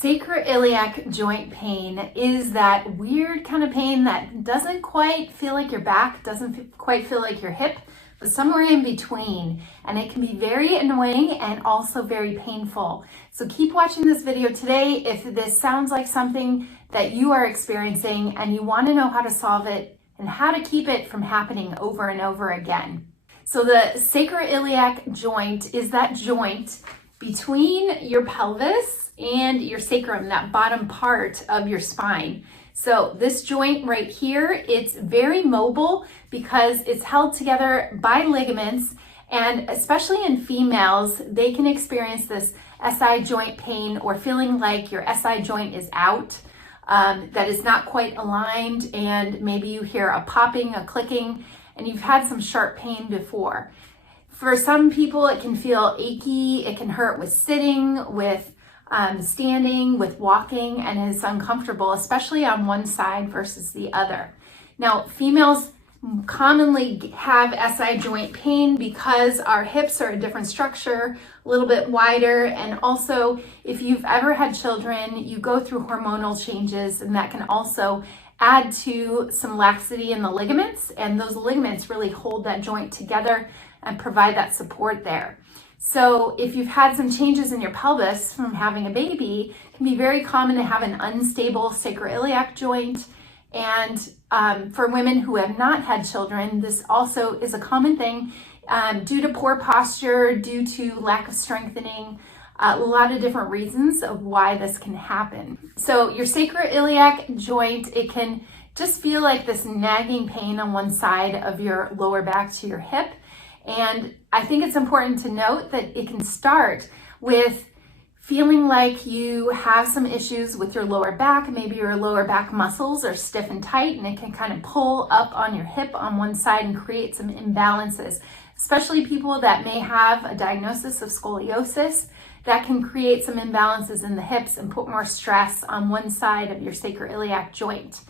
Sacroiliac joint pain is that weird kind of pain that doesn't quite feel like your back, doesn't quite feel like your hip, but somewhere in between. And it can be very annoying and also very painful. So keep watching this video today if this sounds like something that you are experiencing and you want to know how to solve it and how to keep it from happening over and over again. So the sacroiliac joint is that joint between your pelvis and your sacrum, that bottom part of your spine. So this joint right here, it's very mobile because it's held together by ligaments, and especially in females, they can experience this SI joint pain or feeling like your SI joint is out, that is not quite aligned, and maybe you hear a popping, a clicking, and you've had some sharp pain before. For some people, it can feel achy, it can hurt with sitting, with standing, with walking, and is uncomfortable, especially on one side versus the other. Now, females commonly have SI joint pain because our hips are a different structure, a little bit wider, and also if you've ever had children, you go through hormonal changes, and that can also add to some laxity in the ligaments, and those ligaments really hold that joint together and provide that support there. So if you've had some changes in your pelvis from having a baby, it can be very common to have an unstable sacroiliac joint. And for women who have not had children, this also is a common thing due to poor posture, due to lack of strengthening, a lot of different reasons of why this can happen. So your sacroiliac joint, it can just feel like this nagging pain on one side of your lower back to your hip. And I think it's important to note that it can start with feeling like you have some issues with your lower back. Maybe your lower back muscles are stiff and tight, and it can kind of pull up on your hip on one side and create some imbalances, especially people that may have a diagnosis of scoliosis. That can create some imbalances in the hips and put more stress on one side of your sacroiliac joint.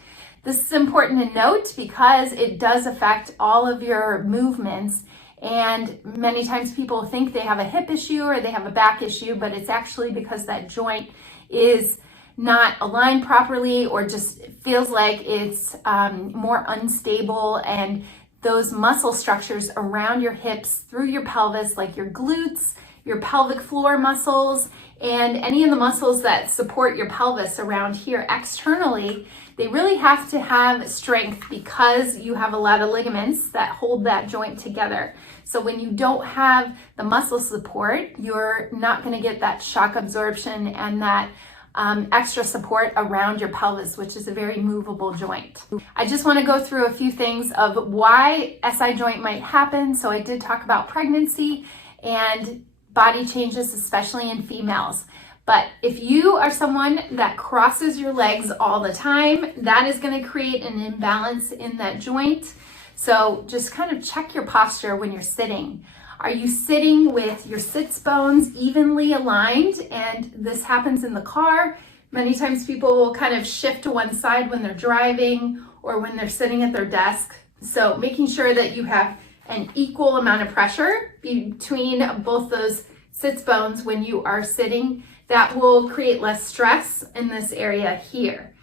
This is important to note because it does affect all of your movements. And many times people think they have a hip issue or they have a back issue, but it's actually because that joint is not aligned properly or just feels like it's more unstable, and those muscle structures around your hips through your pelvis, like your glutes, your pelvic floor muscles, and any of the muscles that support your pelvis around here externally, they really have to have strength because you have a lot of ligaments that hold that joint together. So when you don't have the muscle support, you're not going to get that shock absorption and that extra support around your pelvis, which is a very movable joint. I just want to go through a few things of why SI joint might happen. So I did talk about pregnancy and body changes, especially in females. But if you are someone that crosses your legs all the time, that is going to create an imbalance in that joint. So just kind of check your posture when you're sitting. Are you sitting with your sits bones evenly aligned? And this happens in the car. Many times people will kind of shift to one side when they're driving or when they're sitting at their desk. So making sure that you have an equal amount of pressure between both those sits bones when you are sitting, that will create less stress in this area here.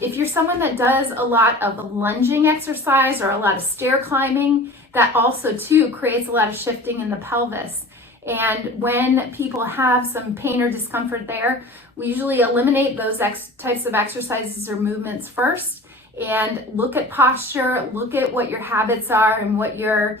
If you're someone that does a lot of lunging exercise or a lot of stair climbing, that also too creates a lot of shifting in the pelvis. And when people have some pain or discomfort there, we usually eliminate those types of exercises or movements first and look at posture, look at what your habits are and what your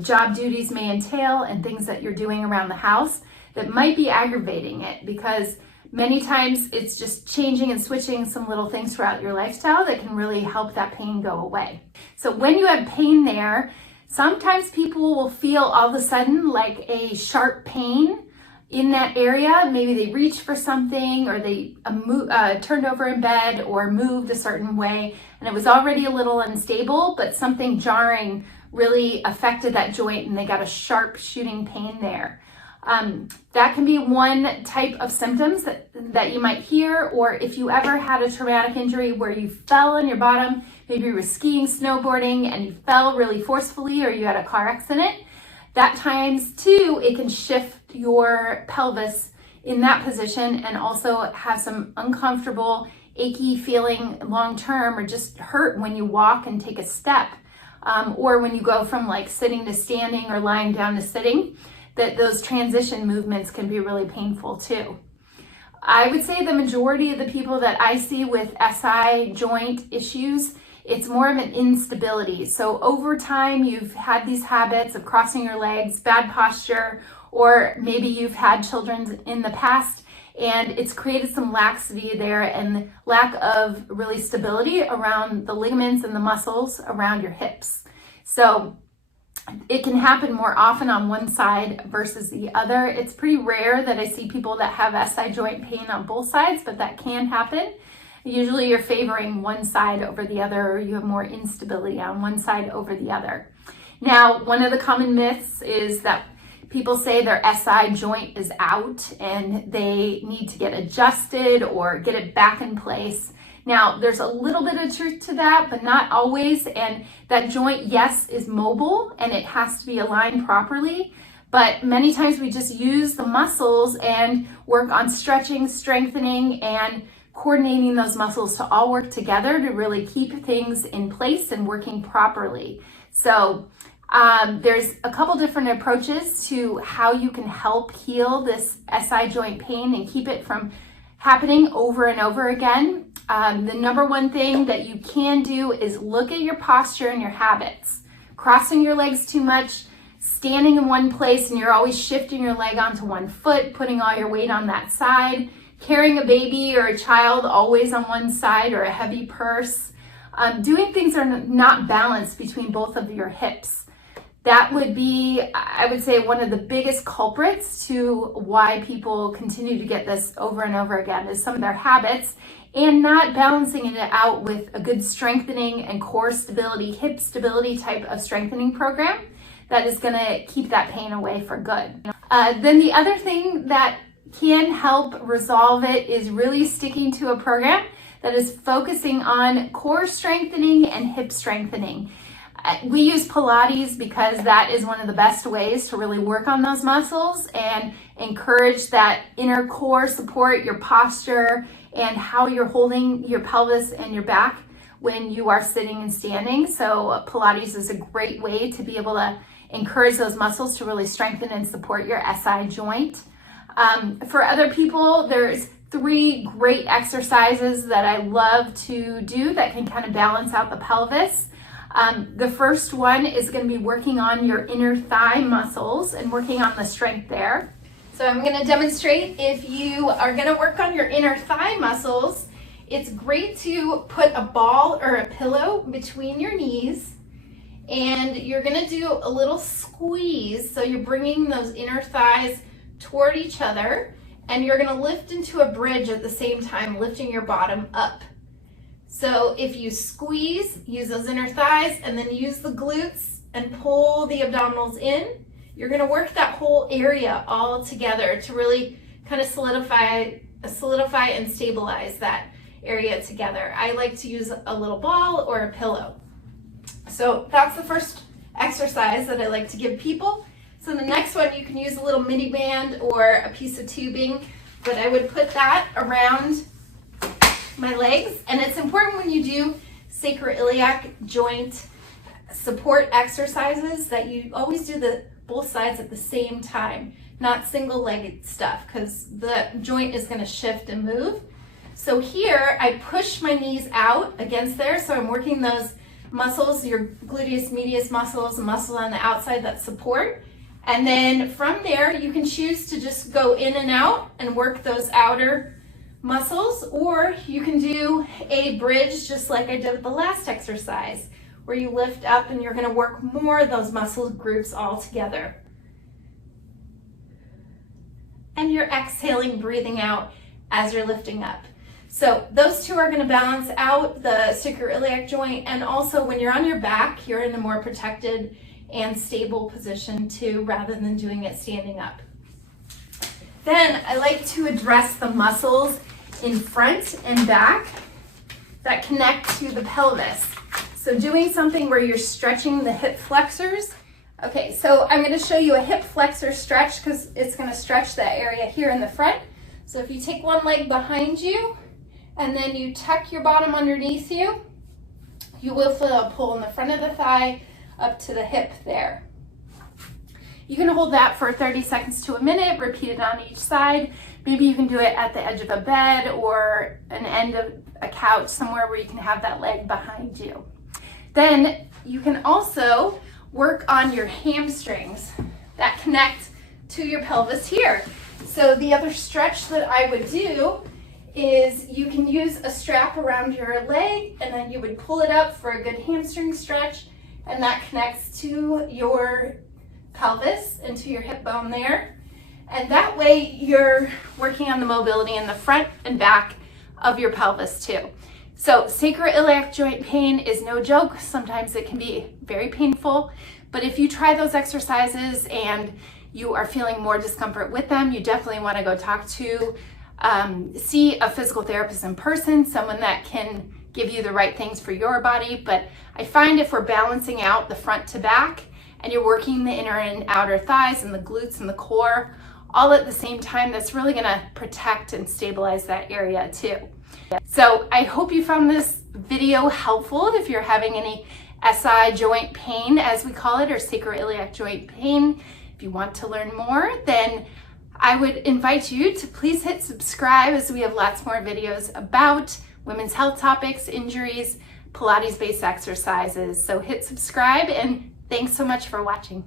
job duties may entail and things that you're doing around the house that might be aggravating it, because many times it's just changing and switching some little things throughout your lifestyle that can really help that pain go away. So when you have pain there, sometimes people will feel all of a sudden like a sharp pain in that area. Maybe they reached for something, or they turned over in bed or moved a certain way, and it was already a little unstable, but something jarring really affected that joint and they got a sharp shooting pain there. That can be one type of symptoms that you might hear. Or if you ever had a traumatic injury where you fell on your bottom, maybe you were skiing, snowboarding, and you fell really forcefully, or you had a car accident, that times too, it can shift your pelvis in that position and also have some uncomfortable, achy feeling long term, or just hurt when you walk and take a step, or when you go from like sitting to standing or lying down to sitting, that those transition movements can be really painful too. I would say the majority of the people that I see with SI joint issues, it's more of an instability. So over time, you've had these habits of crossing your legs, bad posture, or maybe you've had children in the past, and it's created some laxity there and lack of really stability around the ligaments and the muscles around your hips. So it can happen more often on one side versus the other. It's pretty rare that I see people that have SI joint pain on both sides, but that can happen. Usually you're favoring one side over the other, or you have more instability on one side over the other. Now, one of the common myths is that people say their SI joint is out and they need to get adjusted or get it back in place. Now, there's a little bit of truth to that, but not always. And that joint, yes, is mobile and it has to be aligned properly. But many times we just use the muscles and work on stretching, strengthening, and coordinating those muscles to all work together to really keep things in place and working properly. So there's a couple different approaches to how you can help heal this SI joint pain and keep it from happening over and over again. The number one thing that you can do is look at your posture and your habits. Crossing your legs too much, standing in one place and you're always shifting your leg onto one foot, putting all your weight on that side, carrying a baby or a child always on one side, or a heavy purse, doing things that are not balanced between both of your hips. That would be, I would say, one of the biggest culprits to why people continue to get this over and over again, is some of their habits and not balancing it out with a good strengthening and core stability, hip stability type of strengthening program that is going to keep that pain away for good. Then the other thing that can help resolve it is really sticking to a program that is focusing on core strengthening and hip strengthening. We use Pilates because that is one of the best ways to really work on those muscles and encourage that inner core support, your posture, and how you're holding your pelvis and your back when you are sitting and standing. So Pilates is a great way to be able to encourage those muscles to really strengthen and support your SI joint. For other people, there's 3 great exercises that I love to do that can kind of balance out the pelvis. The first one is going to be working on your inner thigh muscles and working on the strength there. So I'm going to demonstrate. If you are going to work on your inner thigh muscles, it's great to put a ball or a pillow between your knees, and you're going to do a little squeeze. So you're bringing those inner thighs toward each other, and you're going to lift into a bridge at the same time, lifting your bottom up. So if you squeeze, use those inner thighs, and then use the glutes and pull the abdominals in, you're going to work that whole area all together to really kind of solidify and stabilize that area together. I like to use a little ball or a pillow. So that's the first exercise that I like to give people. So the next one, you can use a little mini band or a piece of tubing, but I would put that around my legs. And it's important when you do sacroiliac joint support exercises that you always do both sides at the same time, not single-legged stuff, because the joint is going to shift and move. So here I push my knees out against there, so I'm working those muscles, your gluteus medius muscles, and muscles on the outside that support. And then from there, you can choose to just go in and out and work those outer muscles, or you can do a bridge just like I did with the last exercise, where you lift up and you're going to work more of those muscle groups all together. And you're exhaling, breathing out as you're lifting up. So those two are going to balance out the sacroiliac joint, and also when you're on your back, you're in a more protected and stable position too, rather than doing it standing up. Then I like to address the muscles in front and back that connect to the pelvis. So doing something where you're stretching the hip flexors. Okay, so I'm going to show you a hip flexor stretch because it's going to stretch that area here in the front. So if you take one leg behind you and then you tuck your bottom underneath you, you will feel a pull in the front of the thigh up to the hip there. You can hold that for 30 seconds to a minute, repeat it on each side. Maybe you can do it at the edge of a bed or an end of a couch, somewhere where you can have that leg behind you. Then you can also work on your hamstrings that connect to your pelvis here. So the other stretch that I would do is you can use a strap around your leg and then you would pull it up for a good hamstring stretch, and that connects to your pelvis and to your hip bone there. And that way you're working on the mobility in the front and back of your pelvis too. So sacroiliac joint pain is no joke. Sometimes it can be very painful, but if you try those exercises and you are feeling more discomfort with them, you definitely want to go talk to, see a physical therapist in person, someone that can give you the right things for your body. But I find if we're balancing out the front to back and you're working the inner and outer thighs and the glutes and the core all at the same time, that's really going to protect and stabilize that area too. So I hope you found this video helpful. If you're having any SI joint pain, as we call it, or sacroiliac joint pain, if you want to learn more, then I would invite you to please hit subscribe, as we have lots more videos about women's health topics, injuries, Pilates-based exercises. So hit subscribe, and thanks so much for watching.